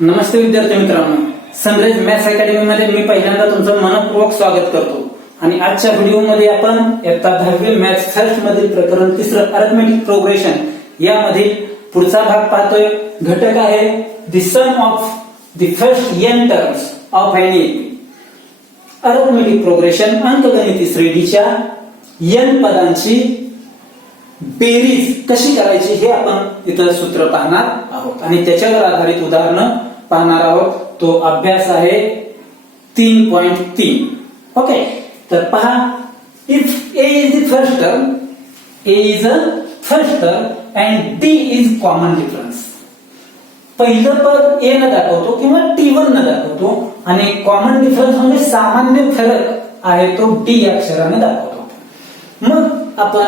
नमस्ते विद्यार्थी मित्रांनो, sunrise maths academy मध्ये मी पहिल्यांदा तुमचं मनपूर्वक स्वागत करतो. आणि आजच्या व्हिडिओमध्ये आपण इयत्ता 10वी मॅथ्स फर्स्ट मधील प्रकरण 3 अरिथमेटिक प्रोग्रेशन यामधील पुढचा भाग पाहतोय. घटक आहे the sum of the first n terms of N AP. Arithmetic progression अंकगणिती श्रेणीच्या n पदांची बेरीज कशी करायची हे आपण इथं सूत्र पाहणार आहोत आणि त्याच्यावर आधारित उदाहरणं पाहणार आहोत. तो अभ्यास आहे 3.3. ओके, तर पहा, if a is the first term, a is a first term and d is common difference. पहिलं पद a न दाखवतो किंवा t1 न दाखवतो आणि कॉमन डिफरन्स म्हणजे सामान्य फरक आहे तो d अक्षराने दाखवतो. मग आपण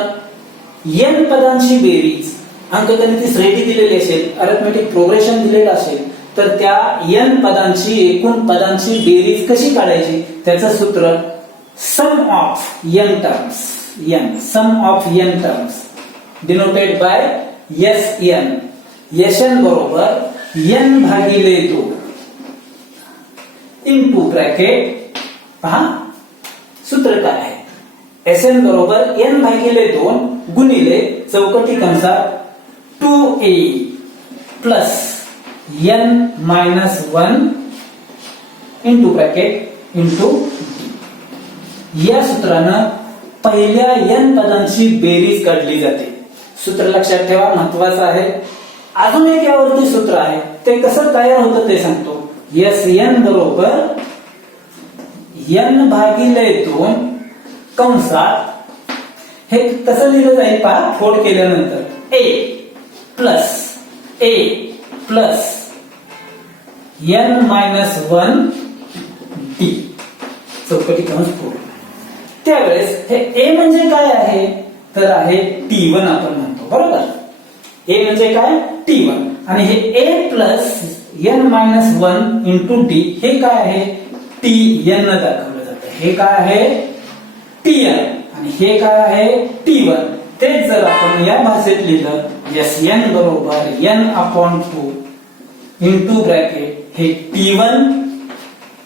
n पदांची बेरीज, अंकगणिती श्रेणी दिलेली असेल, अरिथमेटिक प्रोग्रेशन दिलेलं असेल, तर त्या n पदांची एकूण पदांची बेरीज कशी काढायची त्याचं सूत्र sum of n terms, sum of n terms denoted by sn. sn बरोबर n भागिले 2 इनटू ब्रॅकेट, पहा सूत्र काय आहे, sn बरोबर n भागिले 2 गुणिले चौकटी कंसात 2a plus n minus 1 into bracket into d. या सूत्रानं पहिल्या n पदांची बेरीज काढली जाते. सूत्र लक्षात ठेवा, महत्वाचं आहे. अजून एक यावरती सूत्र आहे, ते कसं तयार होतं ते सांगतो. sn बरोबर n भागिले 2 कंसात हे कसं लिहिलं जाईल पहा, फोड केल्यानंतर a plus n minus 1 d चौकटी कंस फोड. त्यावेळेस हे a म्हणजे काय आहे, तर आहे t1 आपण म्हणतो, बरोबर. a म्हणजे काय, t1, आणि हे a plus n minus 1 into d हे काय आहे, tn न दाखवलं जातं. हे काय आहे, tn, आणि हे काय आहे, t1. तेच जर आपण या भाषेत लिहिलं, sn बरोबर n/2 इंटू ब्रॅकेट हे t1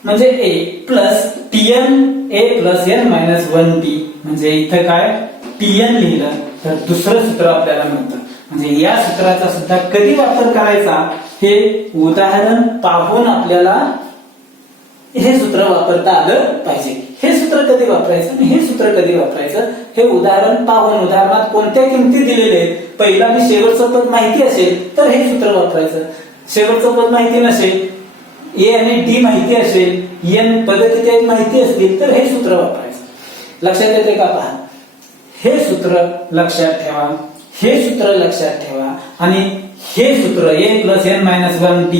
म्हणजे a plus tn a plus n minus 1d म्हणजे इथं काय tn लिहिलं तर दुसरं सूत्र आपल्याला मिळतं. म्हणजे या सूत्राचा सुद्धा कधी वापर करायचा हे उदाहरण पाहून आपल्याला हे सूत्र वापरता आलं पाहिजे. हे सूत्र कधी वापरायचं आणि हे सूत्र कधी वापरायचं हे उदाहरण पाहून, उदाहरणात कोणत्या किमती दिलेल्या आहेत, पहिला आणि शेवटचं पद माहिती असेल तर हे सूत्र वापरायचं. शेवटचं पद माहिती नसेल, ए आणि डी माहिती असेल, n पद किती आहेत माहिती असतील तर हे सूत्र वापरायचं. लक्षात येते का, पहा, हे सूत्र लक्षात ठेवा, हे सूत्र लक्षात ठेवा, आणि हे सूत्र a plus n minus 1d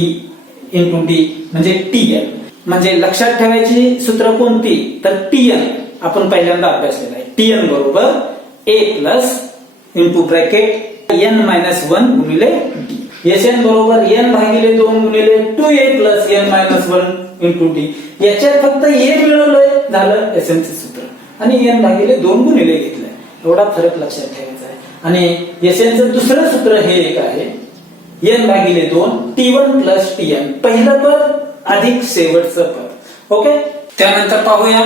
into d म्हणजे tn. म्हणजे लक्षात ठेवायची सूत्र कोणती, तर tn आपण पहिल्यांदा अभ्यासलेला आहे. tn बरोबर a plus into bracket n minus 1 गुणिले d. sn बरोबर n भागिले 2 गुणिले 2a plus n minus 1 into d. याच्यात फक्त a मिळवलंय, झालं sn चे सूत्र, आणि n भागिले 2 गुणिले घेतलंय. एवढा फरक लक्षात ठेवायचा आहे. आणि sn चं दुसरं सूत्र हे एक आहे, n भागिले 2 t1 प्लस tn, पहिलं पद अधिक शेवटचं पद. ओके, त्यानंतर पाहूया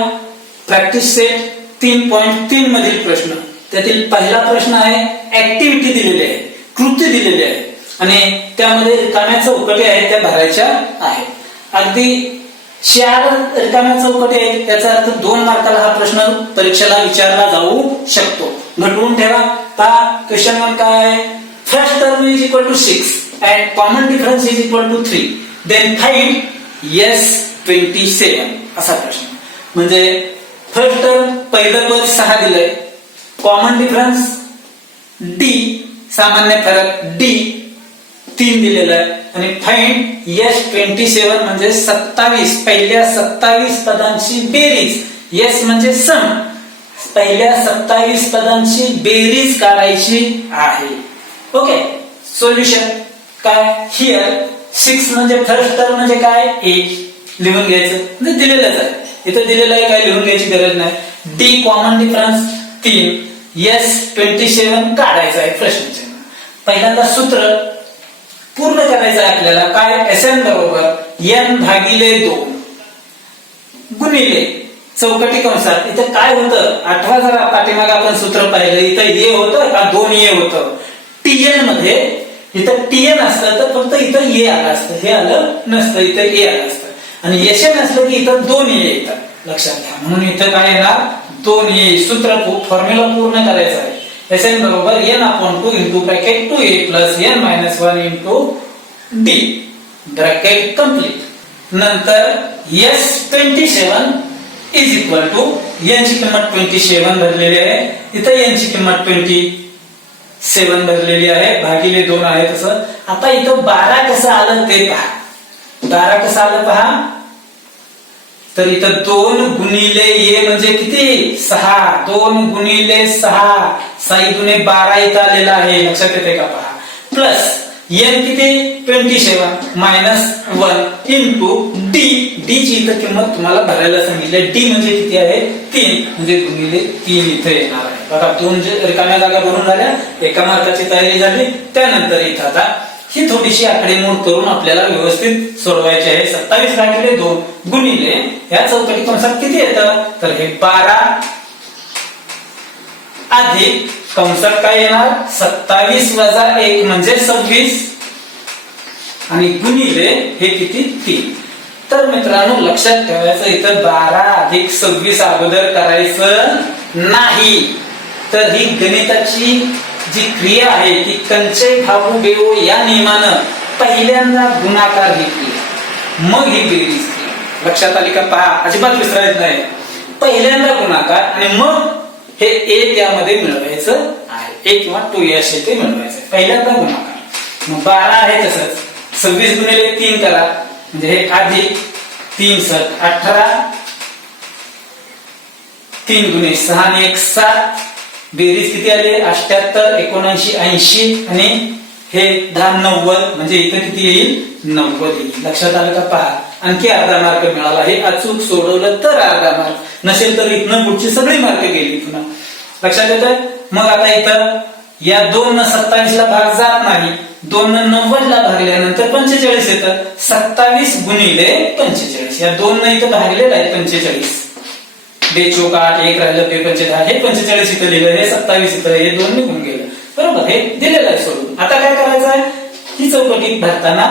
प्रॅक्टिस सेट 3.3 मधील प्रश्न. त्यातील पहिला प्रश्न आहे, ऍक्टिव्हिटी दिलेली आहे, कृती दिलेली आहे आणि त्यामध्ये रिकाम्या चौकटी आहेत त्या भरायच्या आहेत. अगदी 4 रिकाम्या चौकटी आहेत, त्याचा अर्थ 2 मार्काला हा प्रश्न परीक्षेला विचारला जाऊ शकतो. घटवून ठेवा. पहा, क्वेश्चन 1 काय आहे, first term is equal to 6 and common difference is equal to 3, then find S27 असा प्रश्न. म्हणजे फर्स्ट टर्म पहिलं पद 6 दिलंय, कॉमन डिफरन्स d, सामान्य फरक d 3 दिलेला आहे, आणि फाइंड S27 म्हणजे 27, पहिल्या 27 पदांची बेरीज. S म्हणजे सम, पहिल्या 27 पदांची बेरीज काढायची आहे. ओके, सोल्युशन काय, हिअर 6 म्हणजे फर्स्ट टर्म म्हणजे काय, 1 लिहून घ्यायचं, म्हणजे दिलेलंच आहे, इथं दिलेलं आहे, काय लिहून घ्यायची गरज नाही. d कॉमन डिफरन्स 3, S27 काढायचं आहे प्रश्नाचे. पहिल्यांदा सूत्र पूर्ण करायचं आहे आपल्याला काय Sn बरोबर n भागिले 2 गुणिले चौकटी कंसात इथं काय होतं आठवा जरा पाठीमागे आपण सूत्र पाहिलं इथं a होतं का 2a होतं tn मध्ये इथं tn असतं तर फक्त इथं a आलं असतं हे आलं नसतं इथं a आलं असतं आणि Sn असलं की इथं 2a येतात लक्षात घ्या म्हणून इथं काय येणार 2a सूत्र फॉर्म्युला पूर्ण करायचं आहे Sn बरोबर n/2 into bracket 2a plus n - 1 into d bracket complete नंतर S27 is equal to n ची किंमत 27 भरलेली आहे इथं n ची किंमत 27 भरलेली आहे भागिले 2 आहे तसं आता इथं 12 कसं आलं ते पहा 12 कसं आलं पहा तर इथं 2 गुणिले a म्हणजे किती 6 2 गुणिले 6 6 दुने 12 इथं आलेला आहे लक्षात येते का पहा प्लस n किती 27 मायनस 1 इंटू d ची इथं किंमत तुम्हाला भरायला सांगितली d म्हणजे किती आहे 3 म्हणजे गुणिले 3 इथे येणार आहे बघा दोन रिकाम्या जागा भरून झाल्या एका मार्काची तयारी झाली त्यानंतर इथं आता ही थोडीशी आकडेमोड करून आपल्याला व्यवस्थित सोडवायची आहे 27 भागिले 2 गुणिले या चौकटी कंसात किती येतं तर हे 12 अधिक कंसात काय येणार 27 वजा 1 म्हणजे 26 आणि गुणिले हे किती 3 तर मित्रांनो लक्षात ठेवायचं इथं 12 अधिक 26 अगोदर करायचं नाही तर ही गणिताची जी क्रिया आहे ती कंचे भागू बेओ या नियमानं पहिल्यांदा गुणाकार घेतली मग ही बेरीज केली लक्षात आली का पहा अजिबात विसरायचं नाही पहिल्यांदा गुणाकार आणि मग हे a त्यामध्ये मिळवायचं आहे 1 किंवा 2a असेल ते मिळवायचं पहिल्यांदा गुणाकार मग 12 आहे तसंच 26 गुणिले 3 करा म्हणजे हे अधिक 3 7 18 3 गुणे 6 आणि 1 7 बेरीज किती आले 78 79 80 आणि हे 10 90 म्हणजे इथं किती येईल 90 येईल लक्षात आलं का पहा आणखी अर्धा मार्क मिळाला हे अचूक सोडवलं तर अर्धा मार्क नसेल तर इथनं पुढची सगळी मार्क गेली पुन्हा लक्षात येतं मग आता इथं या 2 न 27 ला भाग जात नाही 2 न 90 ला भागल्यानंतर 45 येतं 27 गुणिले 45 या 2 न इथं भागलेलं आहे 45 2 चौक 8 1 राहिलं 2 पंचे 10 हे 45 इथं लिहिलं हे 27 इथं हे 2 निघून गेलं बरोबर हे दिलेलं आहे सोडून आता काय करायचं आहे ही चौकटी भरताना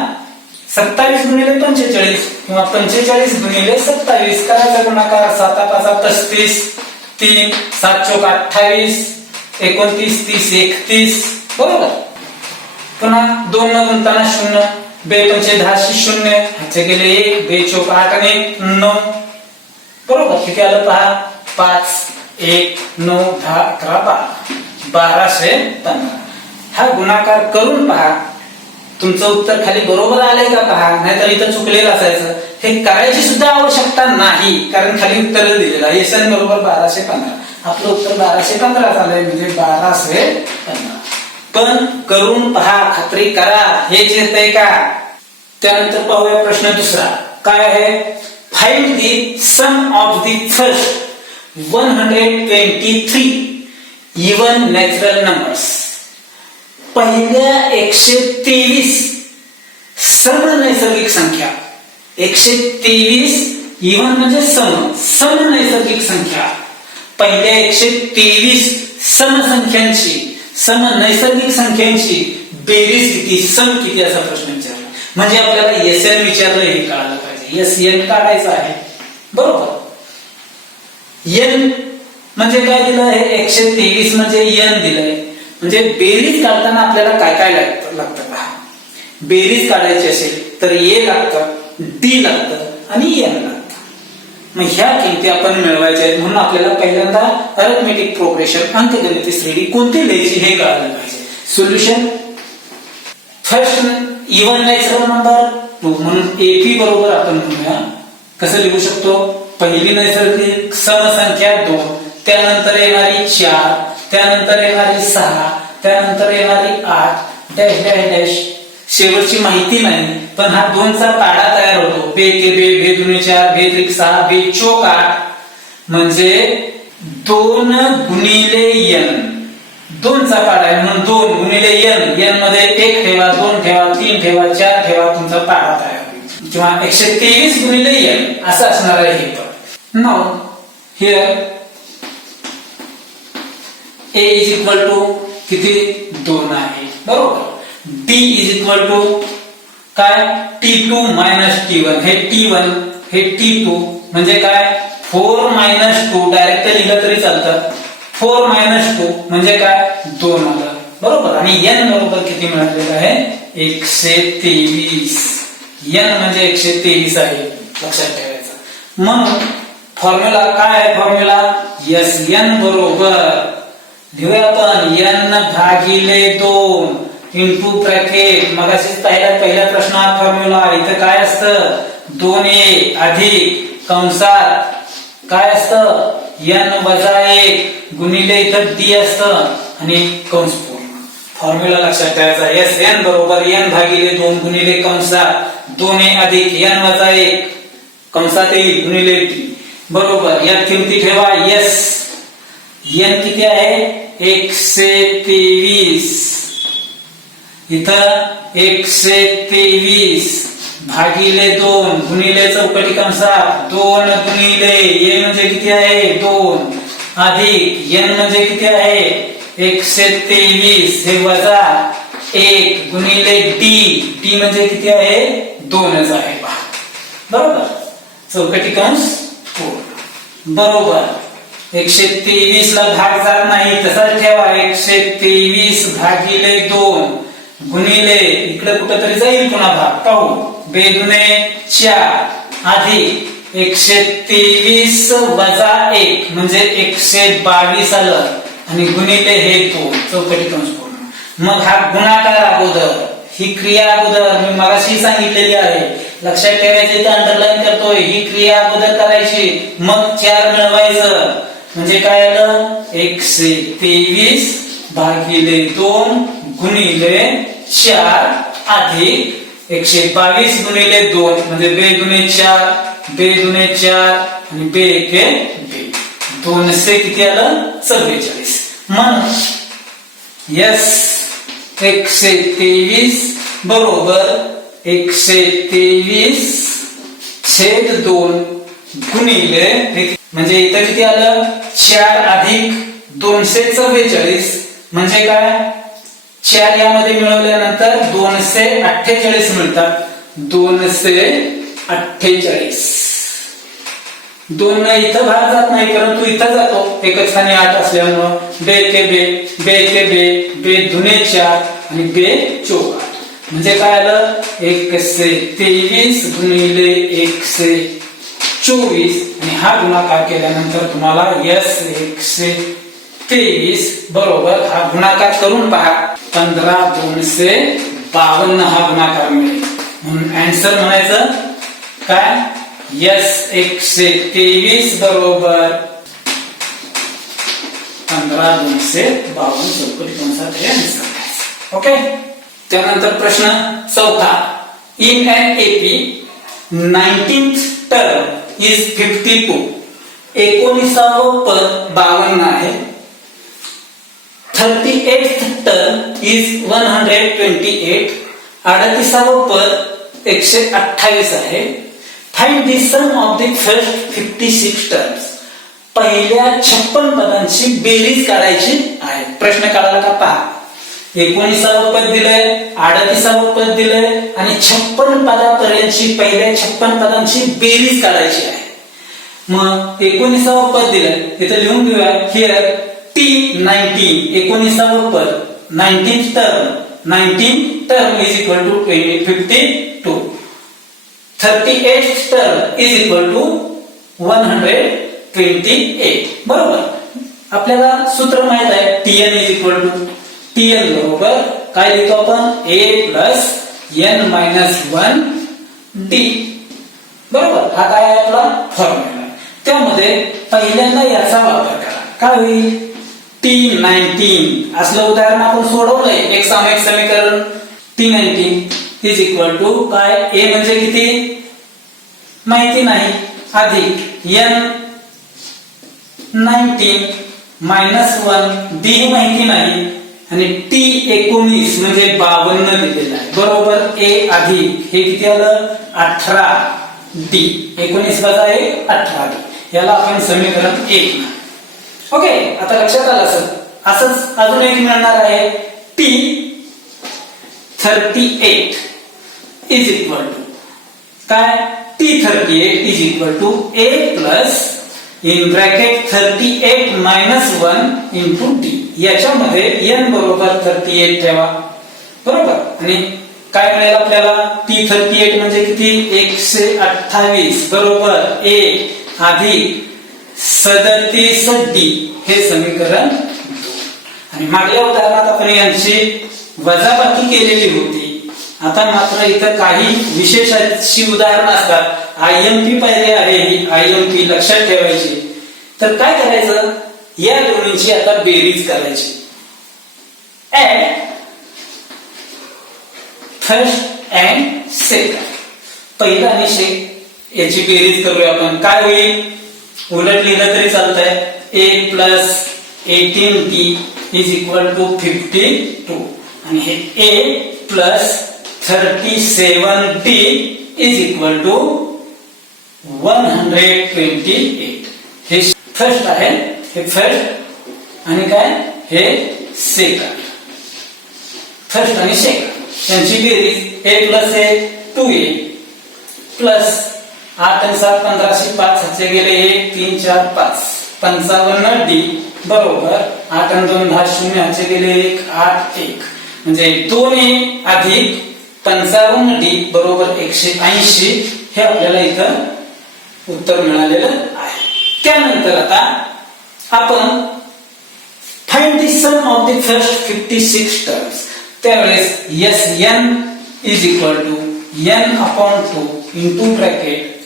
27 गुणिले 45 किंवा 45 गुणिले 27 करायचा गुणाकार 7 5 35 3 7 चौक 28 29 30 31 बरोबर पुन्हा 2 न गुणताना 0 2 पंचे 10 0 ह्याचे गेले 1 2 चौक 8 आणि 9 बरोबर किती आलं पहा 5 1 9 10 11 12 1215 हा गुणाकार करून पहा तुमचं उत्तर खाली बरोबर आलंय का पहा नाहीतर इथं चुकलेलं असायचं हे करायची सुद्धा आवश्यकता नाही कारण खाली उत्तर दिलेलं आहे Sn बरोबर 1215 आपलं उत्तर 1215 झालंय म्हणजे 1215 पण करून पहा खात्री करा हेच येतंय का त्यानंतर पाहूया प्रश्न दुसरा काय आहे find the sum of the first 123 even natural numbers पहिल्या 123 सम नैसर्गिक संख्या 123 इवन म्हणजे सम नैसर्गिक संख्या पहिल्या 123 समसंख्यांची सम नैसर्गिक संख्यांची बेरीज किती सम किती असा प्रश्न विचारला म्हणजे आपल्याला Sn विचारलं हे कळायला पाहिजे Sn काढायचं आहे बरोबर n म्हणजे काय दिलं आहे 123 म्हणजे n दिलंय म्हणजे बेरीज काढताना आपल्याला काय काय लागतं पहा बेरीज काढायची असेल तर a लागतं d लागतं आणि n लागतं मग ह्या किमती आपण मिळवायच्या आहेत म्हणून आपल्याला पहिल्यांदा अरिथमेटिक प्रोग्रेशन अंकगणिती श्रेणी कोणती लिहायची हे कळायला पाहिजे solution first even natural number म्हणून AP बरोबर आपण म्हणूया कसं लिहू शकतो पहिली नैसर्गिक समसंख्या 2 त्यानंतर येणारी 4 त्यानंतर येणारी 6 त्यानंतर येणारी 8 डॅश डॅश डॅश शेवटची माहिती नाही पण हा 2 चा पाडा तयार होतो बे के बे बे दुने 4 बे त्रिक 6 बे चौक 8 म्हणजे 2 गुणिले n 2चा पाढा आहे म्हणून 2 गुणिले n, n मध्ये 1 ठेवा, 2 ठेवा, 3 ठेवा, 4 ठेवा, तुमचा पाढा तयार होईल किंवा 123 गुणिले n असं असणार आहे हे पद. Now here a is equal to किती 2 आहे बरोबर. d इज इक्वल टू काय t2 t1, हे t1 हे t2 म्हणजे काय 4 2 डायरेक्ट लिहिलं तरी चालतं. 4 2 म्हणजे काय 2 आलं बरोबर. आणि n बरोबर किती मिळालेलं आहे 123. n म्हणजे 123 आहे लक्षात ठेवायचं. म्हणून फॉर्म्युला काय आहे फॉर्म्युला Sn बरोबर लिहूया आपण n भागिले 2 इंटू ब्रॅकेट मगाशीच पहिल्या प्रश्नात फॉर्म्युला इथं काय असतं 2a अधिक कंसात काय असतं n वजा 1 गुणिले इथं d असतं आणि कंस पूर्ण. फॉर्म्युला लक्षात ठेवायचा Sn बरोबर n भागिले 2 गुणिले कंसात 2a अधिक n वजा 1 कंसात येईल गुणिले d बरोबर. या किमती ठेवा s n किती आहे 123 इथं 123 भागिले 2 गुणिले चौकटी कंसात 2 गुणिले a म्हणजे किती आहे 2 अधिक n म्हणजे किती आहे 123 हे वजा 1 गुणिले d म्हणजे किती आहे 2च आहे बरोबर. चौकटी कंस पूर्ण बरोबर. 123 ला भाग जात नाही तसाच ठेवा 123 भागिले 2 गुणिले इकडे कुठेतरी जाईल पुन्हा भाग पाहू 2 दुणे 4 अधिक 123 वजा 1 म्हणजे 122 आलं आणि गुणिले हे 2 चौकटी कंस पूर्ण. मग हा गुणाकार अगोदर ही क्रिया अगोदर मी मगाशी सांगितलेली आहे लक्षात ठेवायचे इथे अंडरलाईन करतोय. ही क्रिया अगोदर करायची मग 4 मिळवायचं म्हणजे काय आलं 123 भागिले 2 गुणिले 4 अधिक 122 गुणिले 2 म्हणजे 2 दुणे 4 2 दुणे 4 आणि 2 एके 2 2 से किती आलं 44. म्हणून यस 123 बरोबर 123 छेद 2 गुणिले म्हणजे इथं किती आलं 4 अधिक 244 म्हणजे काय 4 यामध्ये मिळवल्यानंतर 248 मिळतात 248. 2 न इथं भाग जात नाही परंतु इथं जातो एकच स्थानी 8 असल्यामुळं 2 के 2 2 के 2 2 दुणे 4 आणि 2 24 म्हणजे काय आलं 123 गुणिले 124 आणि हा गुणाकार केल्यानंतर तुम्हाला यस 123 बरोबर हा गुणाकार करून पहा 15,252 हा गुणाकार मिळेल. म्हणून आन्सर म्हणायचं काय यस 123 बरोबर 15,252 चौकटी कंसात हे आन्सर आहे. ओके. त्यानंतर प्रश्न चौथा in an AP 19th term is 52. 19th पद 52 आहे. 38th term is 128. 38th पद 128 आहे. Find the sum of the first 56 terms. पहिल्या 56 पदांची बेरीज काढायची आहे. प्रश्न काढायला का पहा 19th पद दिलंय 38th पद दिलंय आणि 56 पदापर्यंतची पहिल्या 56 पदांची बेरीज काढायची आहे. मग 19th पद दिलंय इथं लिहून घेऊया हिअर T19 19th पद 19th term is equal to 52. 38th term is equal to 128 बरोबर. आपल्याला सूत्र माहित आहे Tn is equal to Tn बरोबर काय लिहितो आपण a plus n minus 1 d बरोबर. हा काय आहे आपला फॉर्म्युला. त्यामध्ये पहिल्यांदा याचा वापर करा काय होईल T19 असलं उदाहरण आपण सोडवलंय एक सामायिक समीकरण T19 is equal to काय a म्हणजे किती माहिती नाही अधिक n 19 -1 डी ही माहिती नाही आणि टी 19 म्हणजे 52 दिलेला आहे बरोबर ए अधिक हे किती आलं 18 डी 19 वजा 1 18 डी याला आपण समीकरण 1 ओके आता लक्षात आलं असंच अजून एक मिळणार आहे टी 38 इज इक्वल टू काय T38 is equal to A plus in bracket 38 minus 1 into T याच्यामध्ये n बरोबर 38 ठेवा बरोबर आणि काय मिळेल आपल्याला T38 म्हणजे किती 128 बरोबर A अधिक 37 D हे समीकरण आणि मागल्या उदाहरणात आपण यांची वजाबाकी केलेली होती आता मात्र इथं काही विशेष अशी उदाहरणं असतात आयएमपी पाहिजे आहे ही आयएमपी लक्षात ठेवायची तर काय करायचं या दोन्हींची आता बेरीज करायची ऍड फर्स्ट अँड सेकंड पहिला आणि याची बेरीज करूया आपण काय होईल उलट लिहिलं तरी चालतंय A plus 18D is equal to 52 आणि हे A plus 37D is equal to 128 हे फर्स्ट आहे हे फर्स्ट आणि काय हे सेकंड फर्स्ट आणि सेकंड यांची बेरीज A plus A 2A plus 8 आणि 7 15 5 हाचे गेले 1 3 4 5 55D बरोबर 8 आणि 2 10 0 हाचे गेले 1 8 1 म्हणजे 2A अधिक 55D बरोबर 180 हे आपल्याला इथं उत्तर मिळालेलं आहे त्यानंतर आता आपण find the sum of the first 56 terms त्यावेळेस Sn is equal to n upon 2 into bracket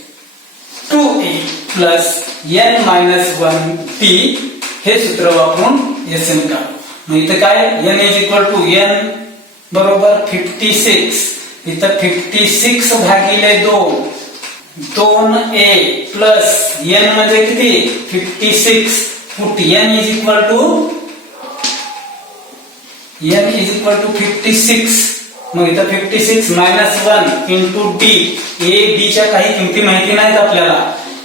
2a plus n minus 1t हे सूत्र वापरून Sn काढू मग इथं काय n is equal to n बरोबर 56 इथं 56 भागिले 2 2a प्लस n म्हणजे किती 56 put n is equal to 56 मग इथं 56 minus 1 into D A D च्या काही किमती माहिती नाहीत आपल्याला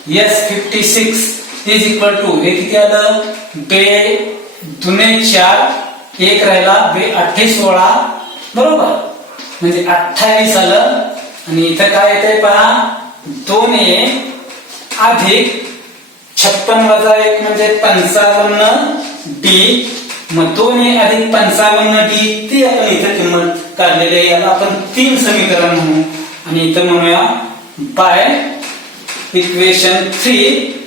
यस 56 इज इक्वल टू हे किती आलं बे दुने 4 एक राहिला बे 28 16 बरोबर म्हणजे 28 आलं आणि इथं काय येतंय पहा 2a अधिक 56 वजा 1 म्हणजे 55 डी मग 2a अधिक 55 डी ती आपण इथं किंमत काढलेली आहे याला आपण 3 समीकरण म्हणू आणि इथं म्हणूया बाय इक्वेशन 3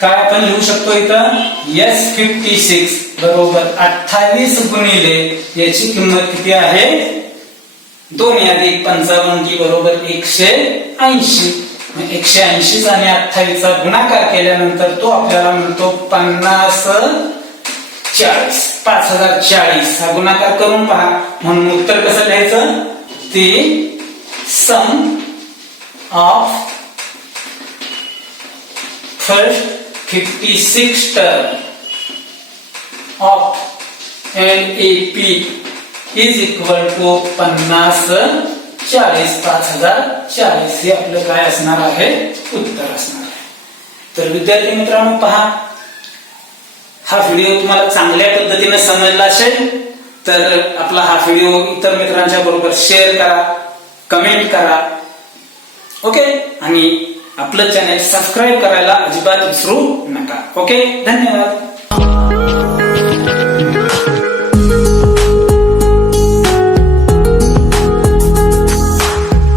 काय आपण लिहू शकतो इथं S56 बरोबर 28 गुणिले याची किंमत किती आहे 2a अधिक 55 डी बरोबर 180 180 आणि 28 चा गुणाकार केल्यानंतर तो आपल्याला मिळतो 40 5040 हा गुणाकार करून पहा म्हणून उत्तर कसं लिहायचं ते sum of first 56 term of NAP is equal to 50 40 5040 हे आपलं काय असणार आहे उत्तर असणार आहे तर विद्यार्थी मित्रांनो पहा हा व्हिडिओ तुम्हाला चांगल्या पद्धतीने समजला असेल तर आपला हा व्हिडिओ इतर मित्रांच्या बरोबर शेअर करा कमेंट करा ओके आणि आपलं चॅनल सबस्क्राईब करायला अजिबात विसरू नका ओके धन्यवाद